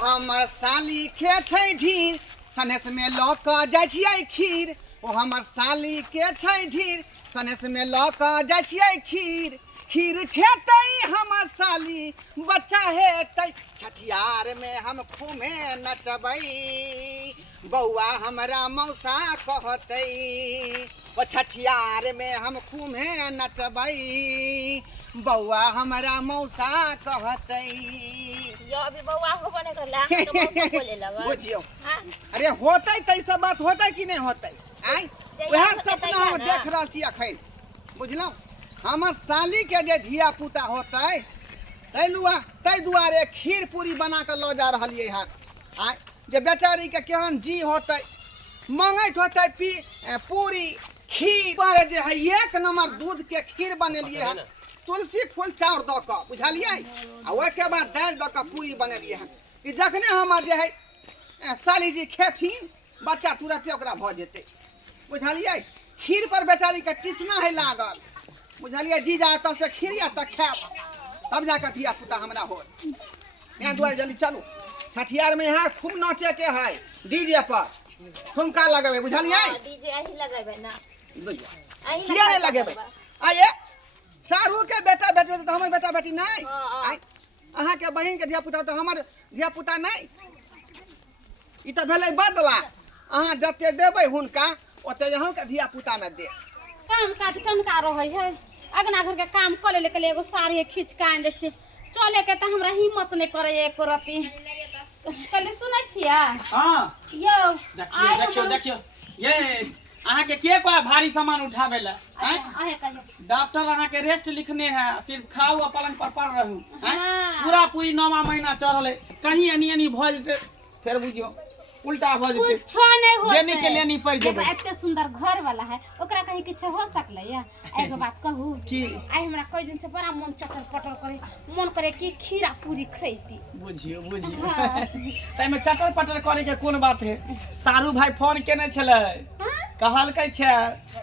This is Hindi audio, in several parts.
हमर साली के छै ढीर सनेस में लऽ कऽ जाइ छियै खीर ओ हमर साली के छै ढीर सनेस में लऽ कऽ जाइ छियै खीर खीर खेतै हमर साली बच्चा हेतै छठियार में हम खूमे नचबै बौआ हमरा मौसा कहतै ओ छठियार में हम खूमे नचबै बौआ हमरा मौसा कहतै यो अभी बौआ होबो नहीं करला तो मौसा बोले लगा बुझियो अरे होतै तै सब बात होतै कि नहीं होतै आइ वह सपना हम देख रहल छी अखन बुझलौ हमर साली के जे धिया पुता होतै तै दुआरे खीर पूरी बना के लऽ जा रहलियै हन आइ जे बेचारी के केहन जी होतै मंगैत होतै पूरी खीर पर जे है एक नंबर दूध के खीर बनेलियै हन तुलसी फूल चाउर दऽ कऽ बुझलियै आ ओहिके बाद दालि दऽ कऽ पूरी बनेलियै हन कि जखने हमर जे है साली जी खेथिन बच्चा तुरंते ओकरा भऽ जेतै बुझलियै खीर पर बेचारी के टिसना है लागल बुझलियै जीजा एतऽ से खीर या तऽ खायब तब जाकर धिया पुता हमरा हो यहाँ दुआरे जल्दी चलू छठियार में यहाँ खूब नाचे के है डीजे पर ठुमका लगेबै बुझलियै डीजे अही लगेबै ना किया नहीं लगेबै आइए सारू के बेटा बेटी तो हमर बेटा बेटी नहीं अहाँ के बहिन के धिया पुता तो हमर धिया पुता नहीं ई तो भेलै बदला अहाँ जते देबै हुनका ओते अहूँ के धिया पुता में दे काम काज कनका रहै है अगना घर के काम कर ले के एगो साड़ी खींच के आन दे छी चले के त हमरा हिम्मत नहीं करे एको रति कले सुनै छियै हां यो देखियो ये अहाँ के कोई भारी सामान उठावे ला हैं आए कहियो डॉक्टर अहाँ के रेस्ट लिखने हैं सिर्फ खाओ और पलंग पर पड़ रहू हैं पूरा पूरी 9वां महीना चढ़ले कहीं अनी भ जेते फिर बुझियो उल्टा भ जेते कुछ नहीं होते देने के लिए नहीं पड़ जेबे एते सुंदर घर वाला है ओकरा कहीं कुछ हो सकले या एगो बात कहू की आई हमरा कोई दिन से बड़ा मन चटर पटर करे मन करे कि खीरा पूरी खैती बुझियो तै में चटर पटर करे के कोन बात है सारू भाई फोन केने छले कहलकै छै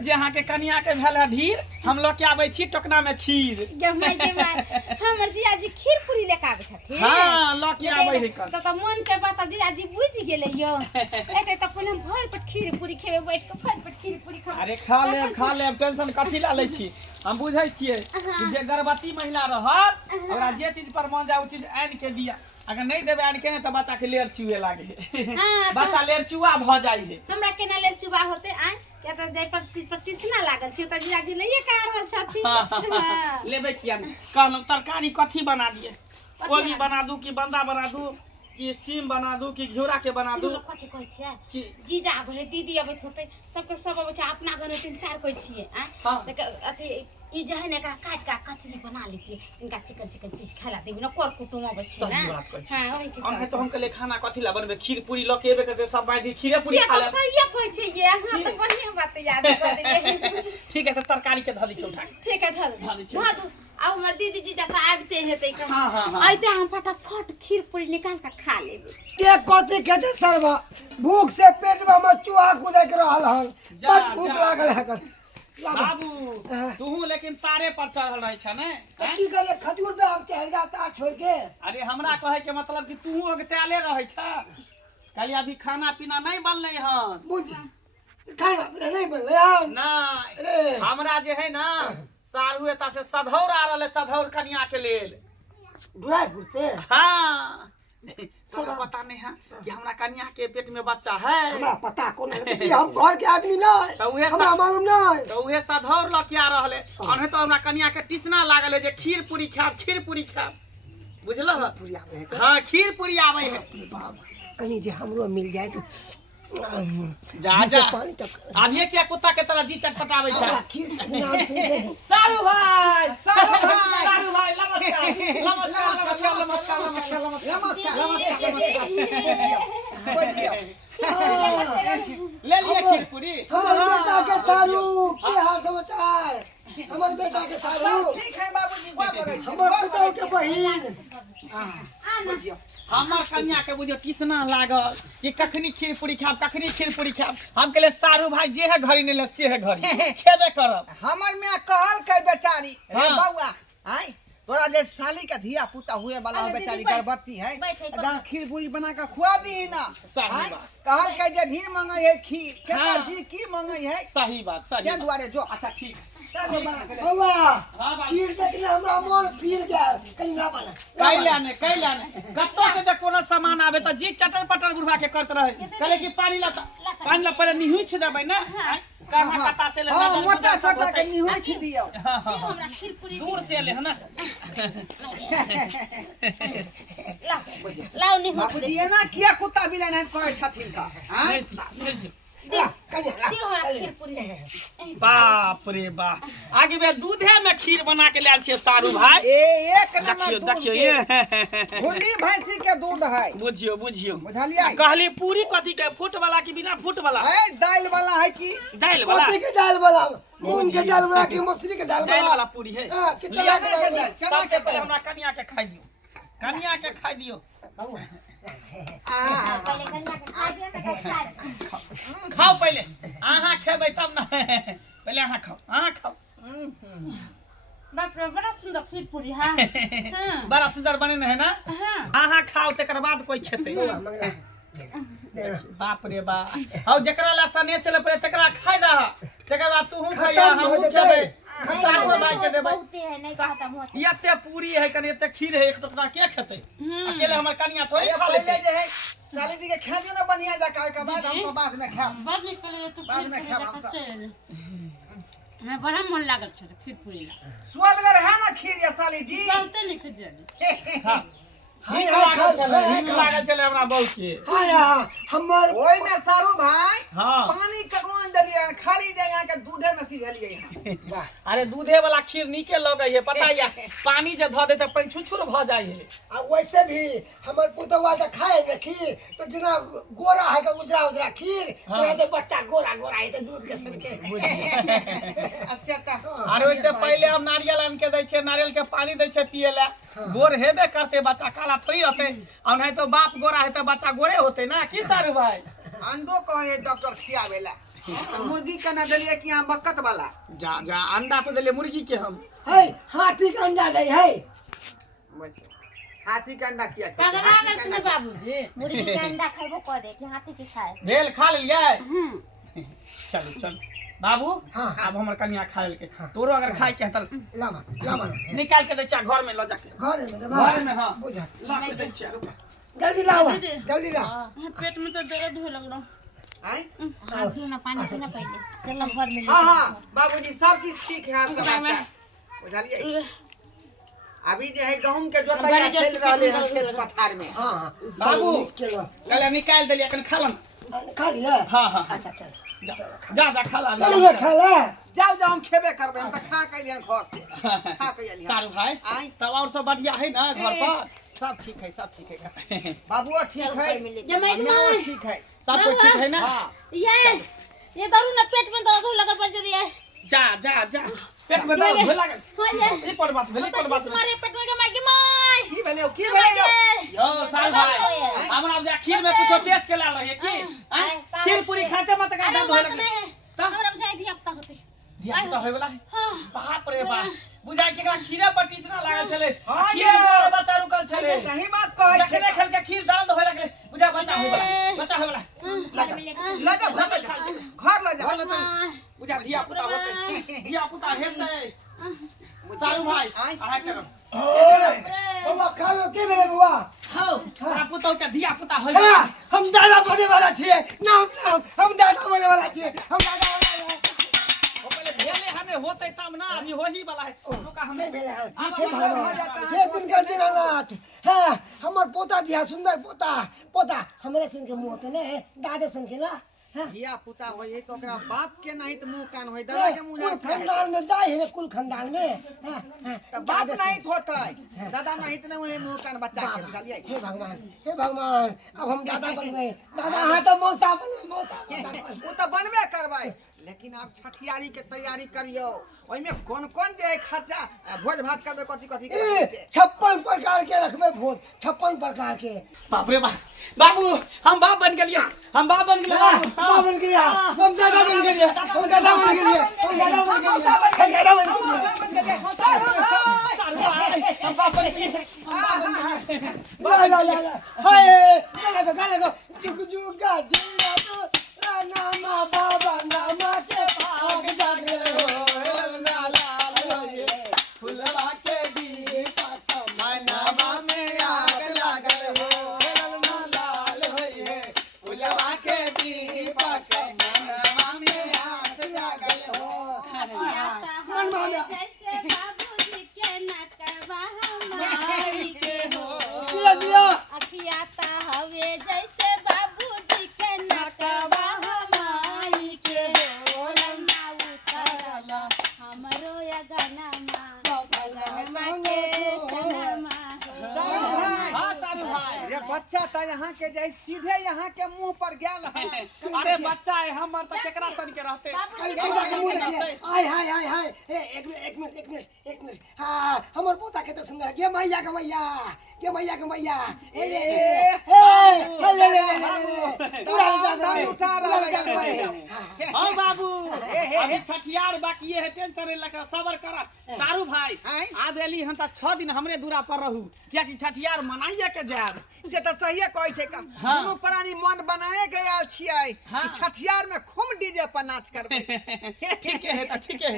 जे अहाँ के कनिया के भेल है ढीर हम लोग के आबै छी टोकना में खीर गमाई हमर जियाजी खीर पूरी लेके आबै छथिन हां लोग के आबै है त मन के बात जियाजी बुझ गेलै यो एते त पहिले भर पेट खीर पूरी खेबै बैठ के भर पेट खीर पूरी खा अरे खा ले टेंशन कथि ला लै छी हम बुझै छियै कि जे गर्भवती महिला रहत ओकरा जे चीज पर मन जाय उ चीज आनि के दिया अगर नहीं देबे आनि के त बच्चा के लेर चुए लागे बच्चा लेर चुआ भ जाई है हमरा केना लेर चुबा होते आ या त जै पर चीज पर टिसना लागल छी त जियाजी लइए का रहल छथिन लेबे किया कहलम तरकारी कथि बना दिए कोबी बना दू कि बंदा बना दू कि सीम बना दू कि घिउरा के बना दू कथि कहै छियै जीजा आबै है दीदी आबै होते सबके सब आबै छै अपना घर में 3-4 कहै छियै आ अथि ई जे है ने एकरा काट के कचरी बना लेती इनका चिकन चीज खिला देबी न कर कुटुम आबै छै ना हां ओही के हम तो हम के ले खाना कथि ला बनबे खीर पूरी ल के एबे करते सब बाई खीरे पूरी खा ले सही कहै छै ये हां तो बढ़िया बात याद कर देलिए ठीक है तो तरकारी के धली छै उठा ठीक है धल दू अब हमर दीदी जीजा तो आबते हेतै कहीं हां आइते हम फटाफट खीर पूरी निकाल के खा लेबे के कथि खेते सरवा भूख से पेट में मचुआ कूदे के रहल हन बस भूख लागल है कर बाबू तू लेकिन तारे पर चढ़ल रही छ ने की करे खजूर पे हम चढ़ जाता छोड़ के अरे हमरा कहे के मतलब कि तू अगताले रहे छ कहीं अभी खाना पीना नहीं बनले हन बुझ खाना पीना नहीं बनले हन ना हमरा जे है ना सारू एता से सधौर आ रहले सधौर कन्या के लेल ड्राईपुर से हां तोरा पता नहीं है कि हमरा कन्या के पेट में बच्चा है हमरा पता कोन है हम घर के आदमी नहीं तो उहे हमरा मालूम नहीं तो उहे सधौर ल के आ रहले अने तो हमरा कन्या के टिसना लागल है जे खीर पूरी खाब बुझलो पूरी आवे है हां खीर पूरी आवे है कनी जे हमरो मिल जाए तो जा अब ये क्या कुत्ता के तरह जी चटपटावे छै सारू भाई ले लिए खीर पूरी हमर बेटा के सारू की हाल समाचार हमर बेटा के सारू ठीक है बाबूजी गो बगै हमर पुतौ के बहिन बुझियो हमर कन्या के बुझियो टिसना लागल कि कखनी खीर पूरी खाब हम कहले सारू भाई जे है घरी नहीं ले से है घरी खेबे करब हमर में कहल के बेचारी रे बौआ आई तोरा जे साली का धिया पुता हुए वाला अरे बेचारी दीदी, गर्भवती है बैठे, अगर खीर पूरी बना के खुआ दी ना सही आय, बात। कहल के जे ढीर मांगे है खीर केतना हाँ। जी की मांगे है सही बात सही के बात। दुआरे जो अच्छा ठीक है। तब बना के ले। बाबा हाँ बाबू। खीर देखने हमरा मोर पीर गया कनी ना बना कई लाने कत्तो से जब कोनो सामान आवे त जी चटर पटर बुढ़वा के करत रहे कहले कि पानी ला पहले निहुछ देबै ना कामा कता से ले हां मोटा छोटा के निहुई छी दियो हां हां हमरा खीर पूरी दूर से ले है ना लाओ नहीं हो बाबूजी एना किया कुत्ता बिलाइन है कहै छथिन का आय दियो हमरा खीर पूरी बाप रे बाप आगे बे दूधे में खीर बना के लाल छे सारू भाई ए एक नंबर देखियो दूध देखियो के ये भूली भैंसी के दूध है बुझियो बुझियो बुझलियै कहली पूरी कथी के फुट वाला की बिना फुट वाला है दाल वाला है कि दाल वाला कथी के दाल वाला मूंग के दाल वाला की मछली के दाल दाल वाला वाला पूरी है हां कि चना चना के के दाल चना सबसे के पहले दाल हमरा कन्या के खाइ दियो कन्या के खाइ दियो पहले कन्या के खा दिया ना खा खाओ पहले अहाँ खेबै तब ना पहले अहाँ खाओ बाप रे बड़ा सुंदर खीर पूरी हां हां बड़ा सुंदर बने है ना हां अहाँ खाओ तकर बाद कोई खेतै मंगला बाप रे बाप हौ जकरा ला सने से ले पहले तकरा खाइ दा तकर बाद तू खइया खत्म हो हम जेतै। खेबै खत्म भाई के देबै बहुते है नहीं कहता मुंह एते पूरी है कने एते खीर है एक टुकड़ा के खेतै अकेले हमर कन्या थोड़ी ये खा पहले लेतै जे है साली जी के खा दियो ना बढ़िया जका के बाद हम सब बाद में खाब बड़ निकले तो बाद में खाब हम सब मैं बड़ा मन लागल छ खीर पूरी ला स्वादगर है ना खीर ये साली जी बहुते नहीं खजल नीक लागल छले हमरा बहु के हां हमर ओई में सारू भाई हां पानी ककरो दलिए खाली जगह के दूधे में सिझलिए वाह अरे दूधे वाला खीर नीके लगे है पता या पानी जे ध दे त पानी छुछुर भ जाय है आ वैसे भी हमर पुतवा तो खाए न खीर तो जना गोरा है का उजरा उजरा खीर तोरा तो बच्चा गोरा गोरा है तो दूध के सन के अच्छा का अरे वैसे पहले हम नारियल आन के दै छे नारियल के पानी दै छे पिए ला गोर हेबे करते बच्चा काला थोड़ी रहते और नहीं तो बाप गोरा है तो बच्चा गोरे होते ना की सारू भाई अंडो कहे डॉक्टर खियावेला मुर्गी के ना दलिए कि यहाँ बकत वाला जा जा अंडा तो देले मुर्गी के हम है हाथी का अंडा दे है हाथी का अंडा किया पगला गल छ बाबूजी मुर्गी के अंडा खाइबो करे कि हाथी के खाए भेल खा लियै चलो चल बाबू हाँ। अब हमर कन्या खाए के तोरो अगर खाए के है त लामा निकाल के दे घर में ले जाके घर में दे घर में हां बुझा ला के दे छिया जल्दी लाओ जल्दी ला पेट में तो दर्द हो लग रहा आय हाथ धोना पानी से ना पहले चलो घर में हाँ हाँ बाबूजी सब चीज ठीक है आपका बच्चा बुझलिए अभी जो है गहूम के जोतैया चल रहले है खेत पथार में हां बाबू चलो कल निकाल देलिए कन खा लम खा लिया हां हां अच्छा चल जा जा खा ला चल रे खा ले जाओ जाओ हम खेबे करबे हम तो खा के लिए घर से खा के लिए सारू भाई आय तब और सब बढ़िया है ना घर पर सब ठीक है सब ठीक है बाबुआ ठीक है जमाई माँ ठीक है सब कुछ ठीक है ना हाँ ये दारू ना पेट में दर्द हो लगा पड़ रही है जा जा जा पेट में दर्द होय लागल हां ये ई पर बात भेलै पर बात तुम्हारे पेट में के माई की भेले की भेले यो सारू भाई हमरा अब खीर में कुछ पेश के ला रही की खीर पूरी खाते मत का दर्द होय लागल हमरा बुझाई धिया पुता होते धिया पुता होय वाला है हां बाप रे बाप बुझाई के एकरा खीरे पर टीसना लागल छले हाँ खीर ये। में बच्चा रुकल छले सही बात कहै जखने छै खेल के खीर दर्द होय लागल बुझा बच्चा होय वाला बच्चा होय वाला ले जा घर ले जा घर ले जा घर ले चल बुझा धिया पुता होते धिया पुता हेतै सारू भाई आय आहा करो बाबा खा लो के मेरे बाबा हौ तोरा पुतौ के धिया पुता होय हाँ, हम दादा बने वाला छिए नाम नाम हम दादा बने वाला छिए हम दादा बने वाला ओ पहले भेले हने होतै तब ना अभी होही वाला है रुका हम नहीं भेले हैं अब हे हम भगवान जाता है, हे दिन कर दीनानाथ हाँ हमर पोता दिया सुंदर पोता पोता हमरे सन के मुंह होते ने दादे सन के ना हाँ धिया पुता होय है तो ओकरा बाप के नहीं तो मुंह कान होय दादा के मुंह कुल जात है खानदान में दाई है कुल खानदान में हाँ हाँ तो बाप नहीं होता है दादा नहीं तो वही मुंह कान बच्चा के बुझलिए हे भगवान अब हम दादा बन गए दादा हाँ तो मौसा बने वो तो बनबे करबै लेकिन आप छठियारी के तैयारी करियो ओइ में कौन कौन जे खर्चा भोज भात करबे कथी कथी के रखबे छै 56 प्रकार के रखबे भोज 56 प्रकार के बाप रे बाप बाबू हम बाप बन गेलिए हम बाप बन गेलिए बाप बन गया हम दादा बन गया हम दादा बन गया हम दादा बन गया हम दादा बन गया हम बाप बन गेलिए ला ला ला हाय गाना गो जुग जुगा जिया तो नामा बाबा नामा के भाग जागे हो ना लाल ये फुलवा के दीप मनवा में आग लागल हो ना लाल होए फुलवा के दीपक मनवा में आग लागल हो मनवा में जैसे बाबूजी के नकवा हमारी के हो दिया दिया अखिया ता हवे जैसे बाबूजी के नकवा हमारी के हो लम्मा उतरल हमरो या गनमा के जनमा हां सारू भाई ये बच्चा त यहाँ के जाई सीधे यहाँ के मुंह पर गेल है अरे बच्चा है हमर त केकरा सन के रहते हाय हाय हाय हाय एक मिनट हाँ हमर पोता के तो सुंदर के मैया के मैया हां बाबू अभी छठियार बाकी है टेंशन नहीं लग सबर कर सारू भाई आज एली हम त 6 दिन हमरे दूरा पर रहू क्या कि छठियार मनाइए के जाब से त सहिए कहै छै का दुनू प्राणी मन बनाए के आयल छियै कि छठियार में खूब डीजे पर नाच करबे ठीक है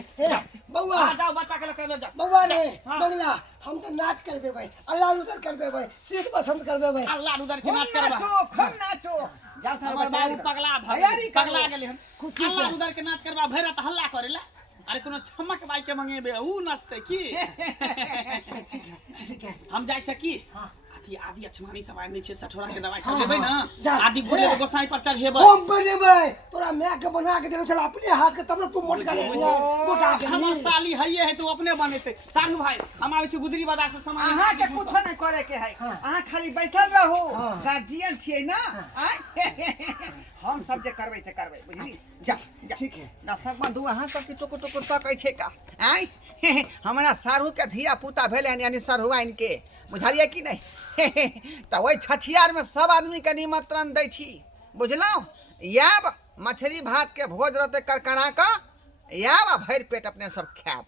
बउआ आ जाओ बच्चा के लेकर जा बउआ ने बंगला हम तो नाच करबे भाई अल्लाह उधर करबे भाई सीट पसंद करबे भाई अल्लाह उधर के नाच करबा खूब नाचो जा हमर बाबू पगला पगला गेले हम अल्लाह उधर के नाच करबा भैरा त हल्ला करेला अरे कोनो छमक बाई के मंगेबे ऊ नाचते की ठीक है हम जाय छ की आदि अछमानी सब आने छे सठोरा के दवाई सब लेबै ना आदि बोले गोसाई पर चढ़ेबै हम बनेबै तोरा मैं के बना के देलो चल अपने हाथ के तब तू मोट करे मोटा के हमर साली हइए है तू अपने बनेते सारू भाई हम आबै छी गुदरी बाजार से सामान अहाँ के कुछो नहीं करे के है अहाँ खाली बैठल रहू गार्जियन छियै ना हम सब जे करबै से करबै बुझली जा ठीक है दर्शक बंधु अहाँ सब के टुकुर टुकुर तकै छै का आइ हमरा सारू के धिया पुता भेले यानी सरहुआइन के बुझलिए कि नहीं तो वही छठियार में सब आदमी के निमंत्रण दै छी बुझलौ याब मछली भात के भोज रहते करकरा का याब भरि पेट अपने सब खायब